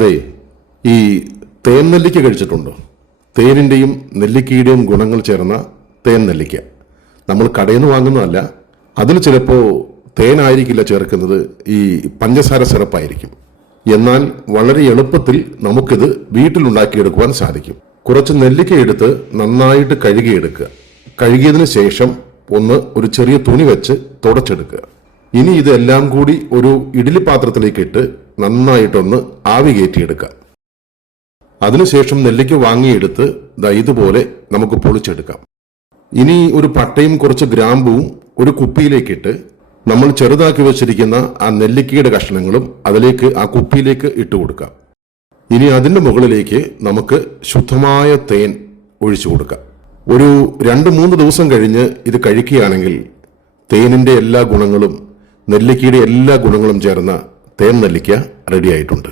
അതെ, ഈ തേൻ നെല്ലിക്ക കഴിച്ചിട്ടുണ്ടോ? തേനിൻ്റെയും നെല്ലിക്കയുടെയും ഗുണങ്ങൾ ചേർന്ന തേൻ നെല്ലിക്ക. നമ്മൾ കടയിൽ നിന്ന് വാങ്ങുന്നതല്ല. അതിൽ ചിലപ്പോൾ തേനായിരിക്കില്ല ചേർക്കുന്നത്, ഈ പഞ്ചസാര സിറപ്പായിരിക്കും. എന്നാൽ വളരെ എളുപ്പത്തിൽ നമുക്കിത് വീട്ടിലുണ്ടാക്കിയെടുക്കുവാൻ സാധിക്കും. കുറച്ച് നെല്ലിക്ക എടുത്ത് നന്നായിട്ട് കഴുകിയെടുക്കുക. കഴുകിയതിന് ശേഷം ഒരു ചെറിയ തുണി വെച്ച് തുടച്ചെടുക്കുക. ഇനി ഇതെല്ലാം കൂടി ഒരു ഇഡ്ഡലി പാത്രത്തിലേക്ക് ഇട്ട് നന്നായിട്ടൊന്ന് ആവി കയറ്റിയെടുക്കാം. അതിനുശേഷം നെല്ലിക്ക വാങ്ങിയെടുത്ത് ഇതുപോലെ നമുക്ക് പൊളിച്ചെടുക്കാം. ഇനി ഒരു പട്ടയും കുറച്ച് ഗ്രാമ്പുവും ഒരു കുപ്പിയിലേക്കിട്ട് നമ്മൾ ചെറുതാക്കി വെച്ചിരിക്കുന്ന ആ നെല്ലിക്കയുടെ കഷ്ണങ്ങളും അതിലേക്ക് ആ കുപ്പിയിലേക്ക് ഇട്ട് കൊടുക്കാം. ഇനി അതിൻ്റെ മുകളിലേക്ക് നമുക്ക് ശുദ്ധമായ തേൻ ഒഴിച്ചു കൊടുക്കാം. ഒരു 2-3 ദിവസം കഴിഞ്ഞ് ഇത് കഴിക്കുകയാണെങ്കിൽ തേനിൻ്റെ എല്ലാ ഗുണങ്ങളും നെല്ലിക്കയുടെ എല്ലാ ഗുണങ്ങളും ചേർന്ന തേൻ നെല്ലിക്ക റെഡിയായിട്ടുണ്ട്.